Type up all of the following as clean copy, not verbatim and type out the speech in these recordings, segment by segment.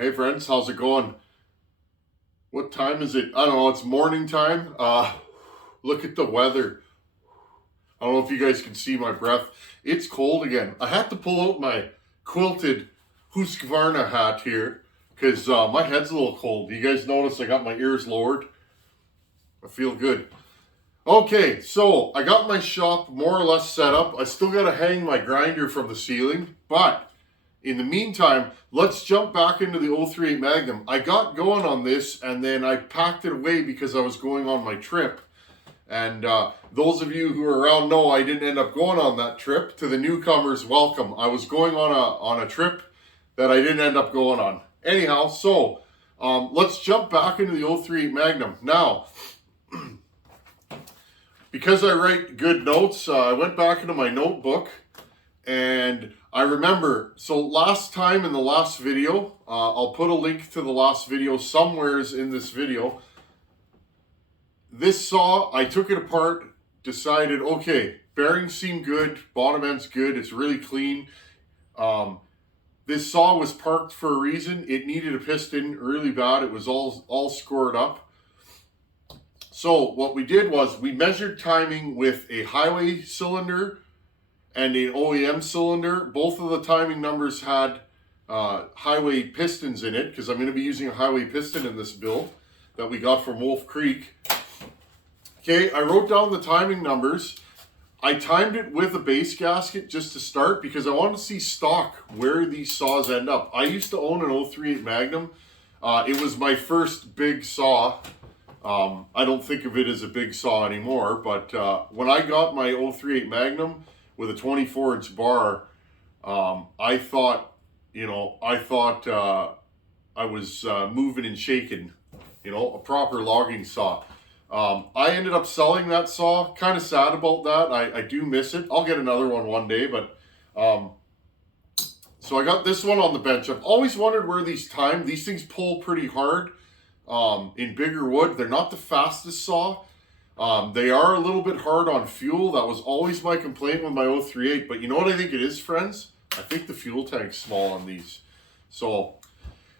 Hey friends, how's it going? What time is it? I don't know, it's morning time. Look at the weather. I don't know if you guys can see my breath. It's cold again. I had to pull out my quilted Husqvarna hat here because my head's a little cold. You guys notice I got my ears lowered? I feel good. Okay, so I got my shop more or less set up. I still got to hang my grinder from the ceiling, but in the meantime, let's jump back into the 038 Magnum. I got going on this and then I packed it away because I was going on my trip. And those of you who are around know I didn't end up going on that trip. To the newcomers, welcome. I was going on a trip that I didn't end up going on. Anyhow, so let's jump back into the 038 Magnum. Now, because I write good notes, I went back into my notebook and I remember, so last time in the last video, I'll put a link to the last video somewheres in this video. This saw, I took it apart, decided, okay, bearings seem good, bottom end's good, it's really clean. This saw was parked for a reason. It needed a piston really bad. It was all scored up. So what we did was we measured timing with a highway cylinder and an OEM cylinder. Both of the timing numbers had highway pistons in it because I'm going to be using a highway piston in this build that we got from Wolf Creek. Okay, I wrote down the timing numbers. I timed it with a base gasket just to start because I wanted to see stock where these saws end up. I used to own an 038 Magnum. It was my first big saw. I don't think of it as a big saw anymore, but when I got my 038 Magnum with a 24-inch bar, I thought I was moving and shaking, a proper logging saw. I ended up selling that saw. Kind of sad about that. I do miss it. I'll get another one day, but so I got this one on the bench. I've always wondered where these things pull pretty hard in bigger wood. They're not the fastest saw. They are a little bit hard on fuel. That was always my complaint with my 038. But you know what I think it is, friends? I think the fuel tank's small on these. So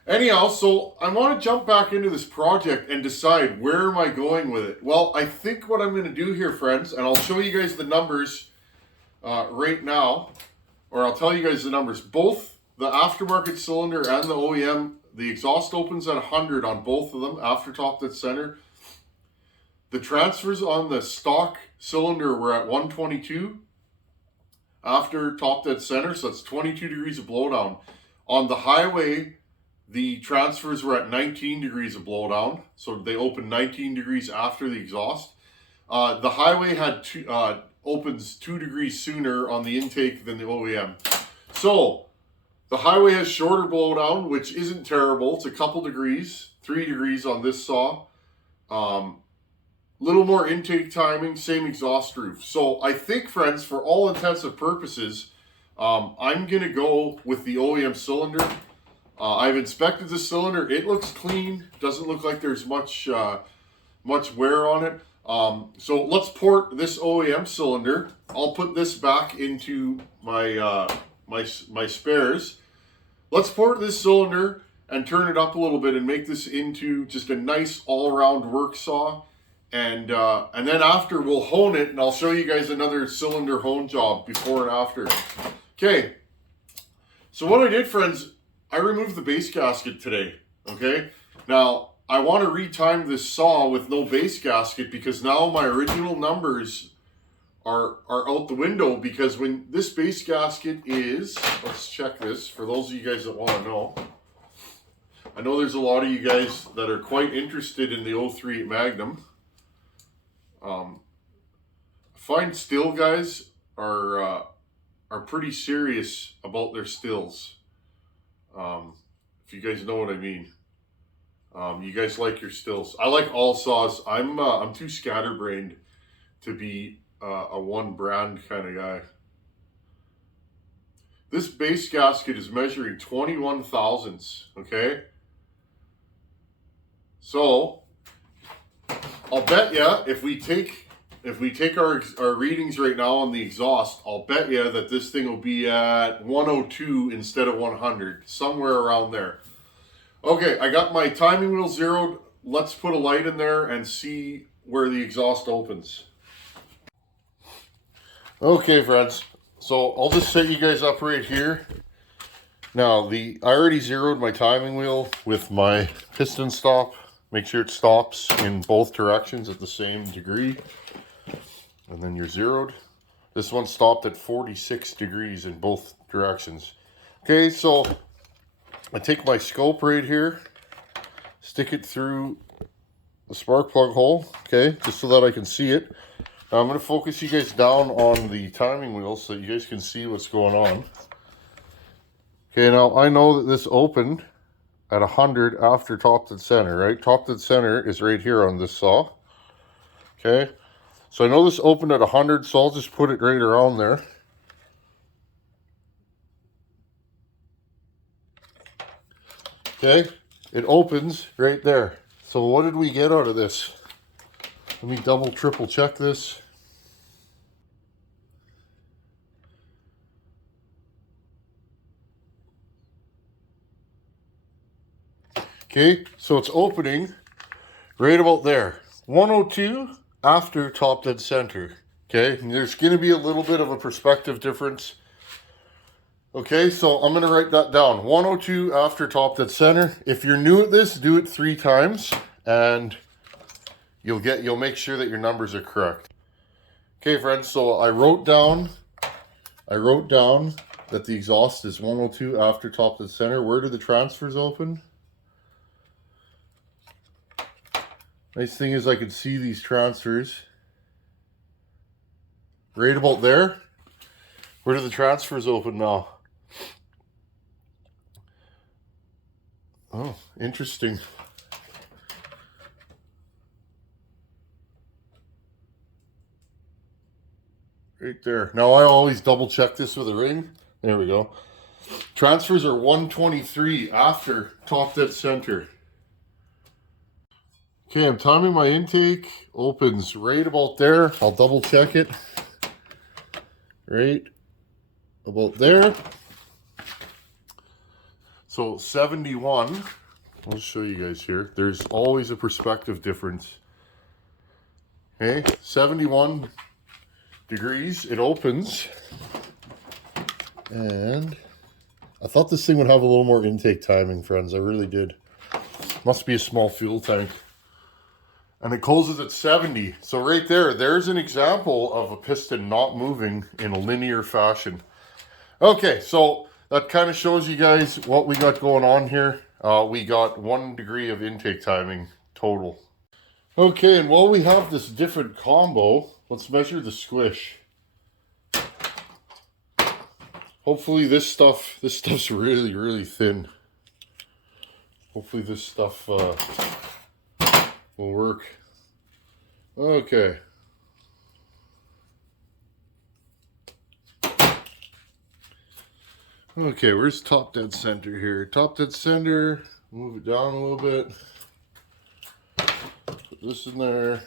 anyhow, so I want to jump back into this project and decide where am I going with it. Well, I think what I'm going to do here, friends, and I'll show you guys the numbers right now, or I'll tell you guys the numbers. Both the aftermarket cylinder and the OEM, the exhaust opens at 100 on both of them, after top dead center. The transfers on the stock cylinder were at 122 after top dead center, so that's 22 degrees of blowdown. On the highway, the transfers were at 19 degrees of blowdown, so they opened 19 degrees after the exhaust. The highway had opens 2 degrees sooner on the intake than the OEM. So the highway has shorter blowdown, which isn't terrible. It's a couple degrees, 3 degrees on this saw. Little more intake timing, same exhaust roof. So I think, friends, for all intents and purposes, I'm going to go with the OEM cylinder. I've inspected the cylinder. It looks clean. Doesn't look like there's much wear on it. So let's port this OEM cylinder. I'll put this back into my my spares. Let's port this cylinder and turn it up a little bit and make this into just a nice all-around work saw. And then after we'll hone it, and I'll show you guys another cylinder hone job before and after. Okay, so what I did, friends, I removed the base gasket today, okay? Now, I want to retime this saw with no base gasket because now my original numbers are out the window, because when this base gasket is, let's check this for those of you guys that want to know. I know there's a lot of you guys that are quite interested in the 038 Magnum. I find Stihl guys are pretty serious about their stills. If you guys know what I mean. You guys like your stills. I like all saws. I'm too scatterbrained to be a one brand kind of guy. This base gasket is measuring 21 thousandths, okay? So I'll bet you if we take our readings right now on the exhaust, I'll bet you that this thing will be at 102 instead of 100, somewhere around there. Okay, I got my timing wheel zeroed. Let's put a light in there and see where the exhaust opens. Okay, friends. So I'll just set you guys up right here. Now, I already zeroed my timing wheel with my piston stop. Make sure it stops in both directions at the same degree. And then you're zeroed. This one stopped at 46 degrees in both directions. Okay, so I take my scope right here, stick it through the spark plug hole, okay, just so that I can see it. Now I'm going to focus you guys down on the timing wheel so you guys can see what's going on. Okay, now I know that this opened at 100 after top dead center, right? Top dead center is right here on this saw. Okay, so I know this opened at 100, so I'll just put it right around there. Okay, it opens right there. So what did we get out of this? Let me double, triple check this. Okay, so it's opening right about there. 102 after top dead center. Okay, and there's going to be a little bit of a perspective difference. Okay, so I'm going to write that down. 102 after top dead center. If you're new at this, do it 3 times and you'll make sure that your numbers are correct. Okay, friends, so I wrote down that the exhaust is 102 after top dead center. Where do the transfers open? Nice thing is I can see these transfers right about there. Where do the transfers open now? Oh, interesting. Right there. Now I always double check this with a ring. There we go. Transfers are 123 after top dead center. Okay, I'm timing my intake. Opens right about there. I'll double check it. Right about there. So 71. I'll show you guys here. There's always a perspective difference. Okay, 71 degrees. It opens. And I thought this thing would have a little more intake timing, friends. I really did. Must be a small fuel tank. And it closes at 70. So right there, there's an example of a piston not moving in a linear fashion. Okay, so that kind of shows you guys what we got going on here. We got 1 degree of intake timing total. Okay, and while we have this different combo, let's measure the squish. Hopefully this stuff's really, really thin. Hopefully this stuff will work. Okay. Okay, where's top dead center here? Top dead center, move it down a little bit. Put this in there.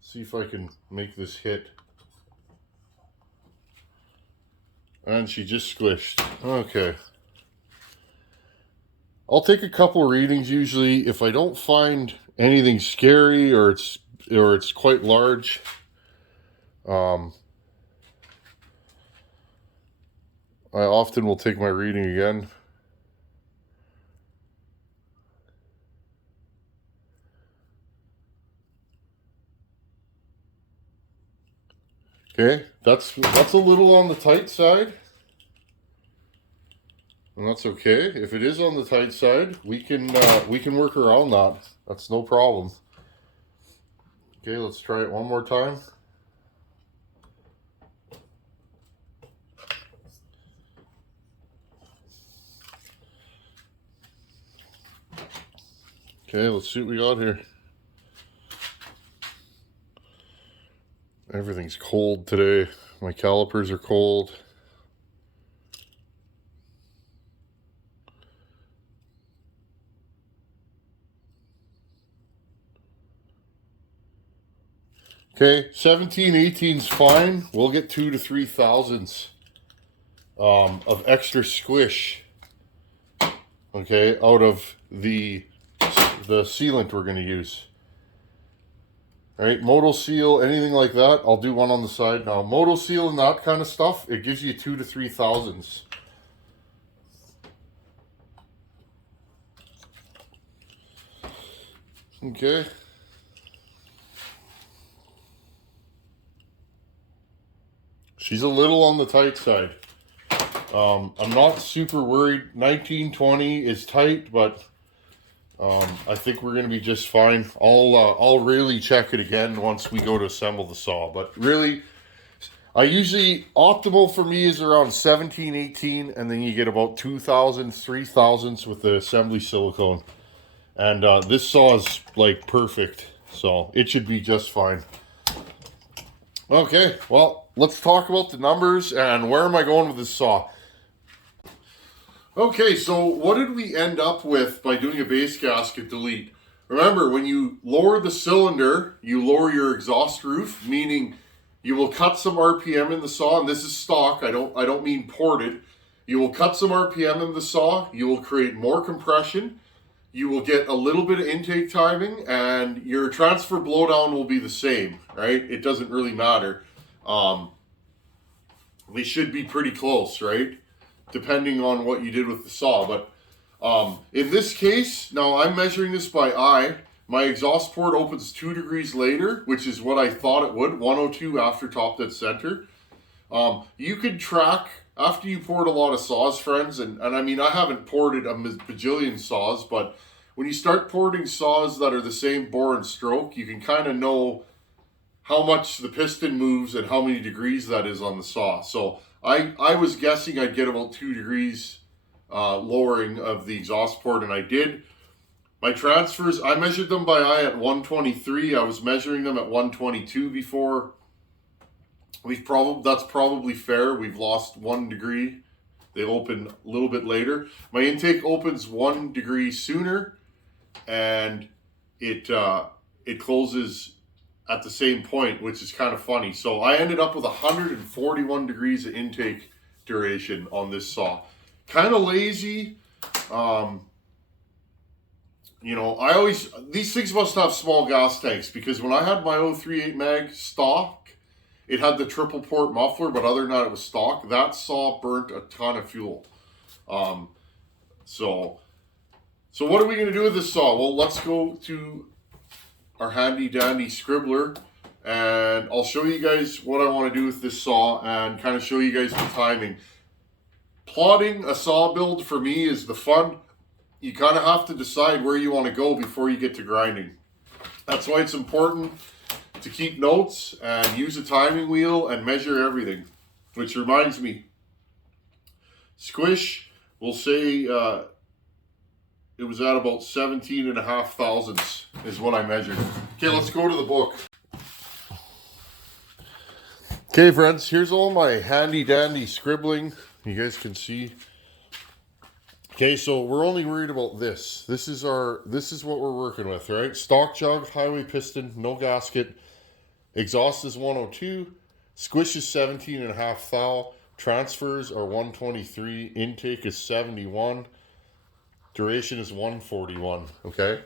See if I can make this hit. And she just squished. Okay. I'll take a couple readings usually. If I don't find anything scary or it's quite large, I often will take my reading again. Okay, that's a little on the tight side. And that's okay. If it is on the tight side, we can work around that. That's no problem. Okay, let's try it one more time. Okay, let's see what we got here. Everything's cold today. My calipers are cold. Okay, 17, 18 is fine. We'll get 2 to 3 thousandths of extra squish okay, out of the sealant we're going to use. All right, Moto Seal, anything like that, I'll do one on the side. Now, Moto Seal and that kind of stuff, it gives you 2 to 3 thousandths. Okay. She's a little on the tight side. I'm not super worried. 1920 is tight, but I think we're going to be just fine. I'll really check it again once we go to assemble the saw. But really, optimal for me is around 17, 18, and then you get about 2,000, 3 thousandths with the assembly silicone. And this saw is like perfect, so it should be just fine. Okay, well, let's talk about the numbers and where am I going with this saw. Okay, so what did we end up with by doing a base gasket delete? Remember, when you lower the cylinder, you lower your exhaust roof, meaning you will cut some RPM in the saw, and this is stock, I don't mean ported. You will cut some RPM in the saw, you will create more compression, you will get a little bit of intake timing, and your transfer blowdown will be the same, right? It doesn't really matter. They should be pretty close, right? Depending on what you did with the saw. But in this case, now I'm measuring this by eye. My exhaust port opens 2 degrees later, which is what I thought it would, 102 after top dead center. You could track, after you poured a lot of saws, friends, and I mean, I haven't ported a bajillion saws, but when you start porting saws that are the same bore and stroke, you can kind of know how much the piston moves and how many degrees that is on the saw. So I was guessing I'd get about 2 degrees lowering of the exhaust port, and I did. My transfers, I measured them by eye at 123. I was measuring them at 122 before. That's probably fair. We've lost 1 degree. They open a little bit later. My intake opens 1 degree sooner, and it closes at the same point, which is kind of funny. So I ended up with 141 degrees of intake duration on this saw. Kind of lazy. You know, these things must have small gas tanks, because when I had my 038 mag stock, it had the triple port muffler, but other than that, it was stock. That saw burnt a ton of fuel. So what are we going to do with this saw? Well, let's go to our handy dandy scribbler, and I'll show you guys what I want to do with this saw and kind of show you guys the timing. Plotting a saw build for me is the fun. You kind of have to decide where you want to go before you get to grinding. That's why it's important to keep notes and use a timing wheel and measure everything. Which reminds me, Squish will say it was at about 17.5 thousandths is what I measured. Okay, let's go to the book. Okay, friends, here's all my handy dandy scribbling. You guys can see. Okay, so we're only worried about this. This is what we're working with, right? Stock jug, highway piston, no gasket. Exhaust is 102. Squish is 17.5 thou. Transfers are 123. Intake is 71. Duration is 141, okay?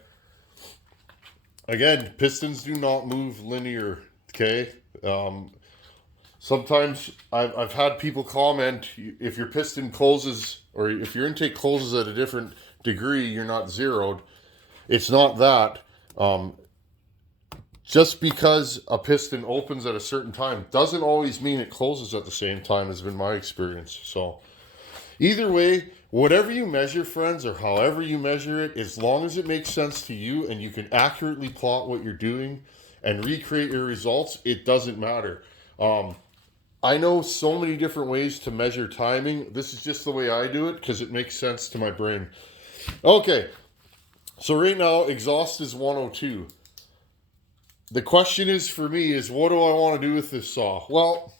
Again, pistons do not move linear, okay? Sometimes I've had people comment, if your piston closes, or if your intake closes at a different degree, you're not zeroed. It's not that. Just because a piston opens at a certain time doesn't always mean it closes at the same time, has been my experience. So either way, whatever you measure, friends, or however you measure it, as long as it makes sense to you and you can accurately plot what you're doing and recreate your results, it doesn't matter. I know so many different ways to measure timing. This is just the way I do it because it makes sense to my brain. Okay, so right now, exhaust is 102. The question is for me is, what do I want to do with this saw? Well,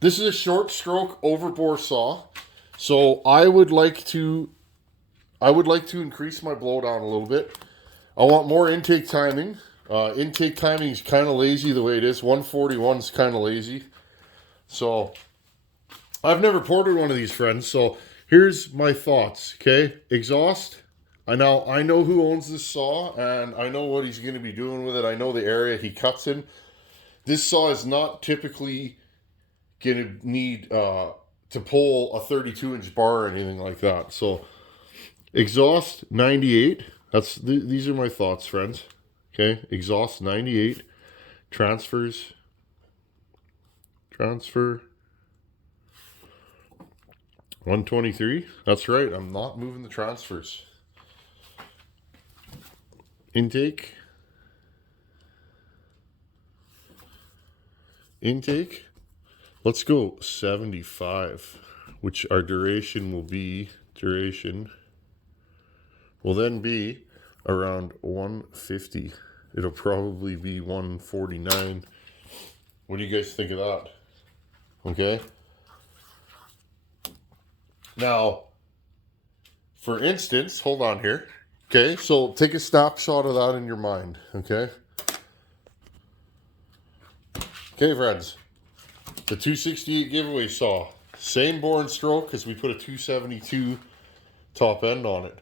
this is a short stroke overbore saw. So I would like to increase my blowdown a little bit. I want more intake timing. Intake timing is kind of lazy the way it is. 141 is kind of lazy. So I've never ported one of these, friends. So here's my thoughts, okay? Exhaust. I know who owns this saw, and I know what he's going to be doing with it. I know the area he cuts in. This saw is not typically going to need to pull a 32-inch bar or anything like that. So exhaust 98. These are my thoughts, friends. Okay, exhaust 98. Transfer 123. That's right. I'm not moving the transfers. Intake. Let's go 75, which our duration will then be around 150. It'll probably be 149. What do you guys think of that? Okay. Now, for instance, hold on here. Okay, so take a snapshot of that in your mind. Okay. Okay, friends. The 268 giveaway saw. Same bore and stroke because we put a 272 top end on it.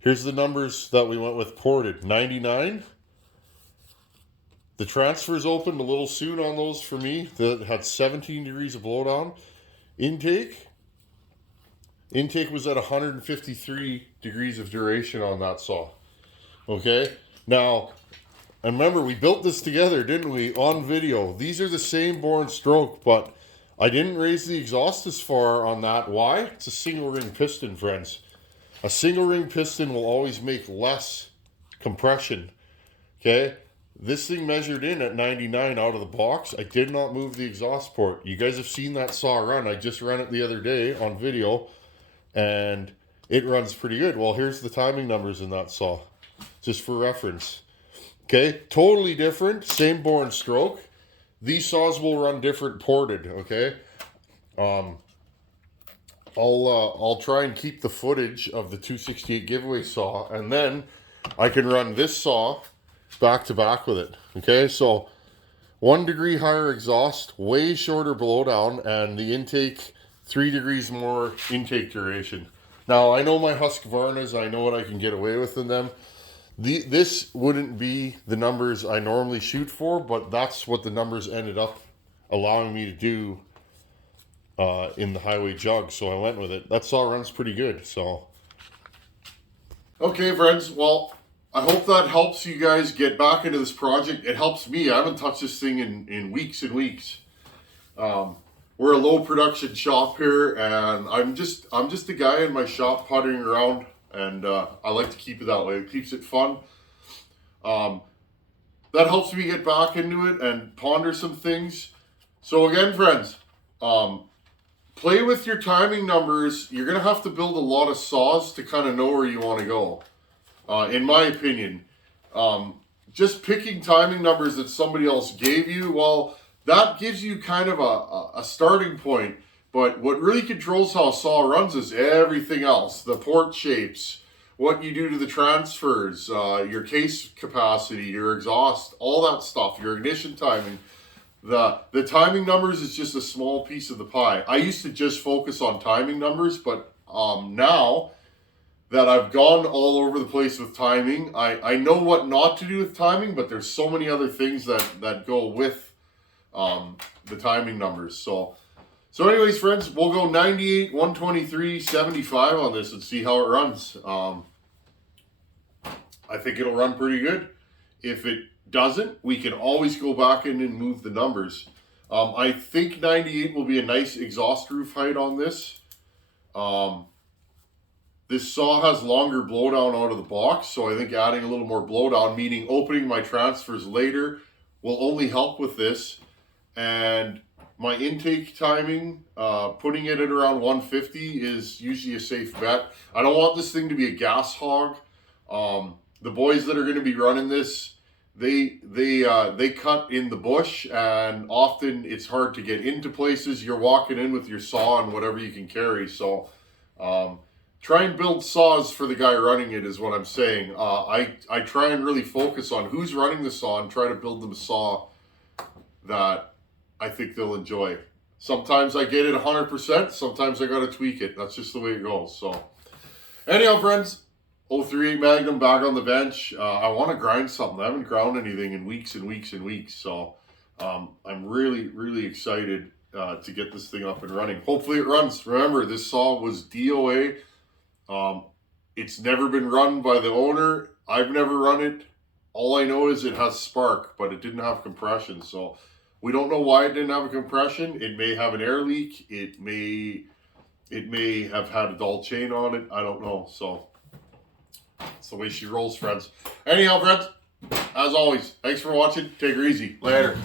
Here's the numbers that we went with ported. 99. The transfers opened a little soon on those for me. That had 17 degrees of blowdown. Intake was at 153 degrees of duration on that saw. Okay? Now, and remember, we built this together, didn't we? On video. These are the same bore and stroke, but I didn't raise the exhaust as far on that. Why? It's a single ring piston, friends. A single ring piston will always make less compression. Okay? This thing measured in at 99 out of the box. I did not move the exhaust port. You guys have seen that saw run. I just ran it the other day on video, and it runs pretty good. Well, here's the timing numbers in that saw, just for reference. Okay, totally different, same bore and stroke. These saws will run different ported, okay? I'll try and keep the footage of the 268 giveaway saw, and then I can run this saw back to back with it. Okay, so 1 degree higher exhaust, way shorter blowdown, and the intake 3 degrees more intake duration. Now, I know my Husqvarnas, I know what I can get away with in them. This wouldn't be the numbers I normally shoot for, but that's what the numbers ended up allowing me to do in the highway jug, so I went with it. That saw runs pretty good, so. Okay, friends, well, I hope that helps you guys get back into this project. It helps me. I haven't touched this thing in weeks and weeks. We're a low production shop here, and I'm just a guy in my shop puttering around, and I like to keep it that way. It keeps it fun. That helps me get back into it and ponder some things. So again, friends, play with your timing numbers. You're going to have to build a lot of saws to kind of know where you want to go, in my opinion. Just picking timing numbers that somebody else gave you, well, that gives you kind of a starting point. But what really controls how a saw runs is everything else. The port shapes, what you do to the transfers, your case capacity, your exhaust, all that stuff, your ignition timing. The timing numbers is just a small piece of the pie. I used to just focus on timing numbers, but now that I've gone all over the place with timing, I know what not to do with timing, but there's so many other things that go with the timing numbers. So anyways, friends, we'll go 98, 123, 75 on this and see how it runs. I think it'll run pretty good. If it doesn't, we can always go back in and move the numbers. I think 98 will be a nice exhaust roof height on this. This saw has longer blowdown out of the box, so I think adding a little more blowdown, meaning opening my transfers later, will only help with this. And my intake timing, putting it at around 150 is usually a safe bet. I don't want this thing to be a gas hog. The boys that are going to be running this, they cut in the bush, and often it's hard to get into places. You're walking in with your saw and whatever you can carry. So try and build saws for the guy running it is what I'm saying. I try and really focus on who's running the saw and try to build them a saw that I think they'll enjoy. Sometimes I get it 100%. Sometimes I got to tweak it. That's just the way it goes. So anyhow, friends, 038 Magnum back on the bench. I want to grind something. I haven't ground anything in weeks and weeks and weeks. So I'm really, really excited to get this thing up and running. Hopefully it runs. Remember, this saw was DOA. It's never been run by the owner. I've never run it. All I know is it has spark, but it didn't have compression. So we don't know why it didn't have a compression. It may have an air leak. It may have had a dull chain on it. I don't know. So it's the way she rolls, friends. Anyhow, friends, as always, thanks for watching. Take her easy. Later.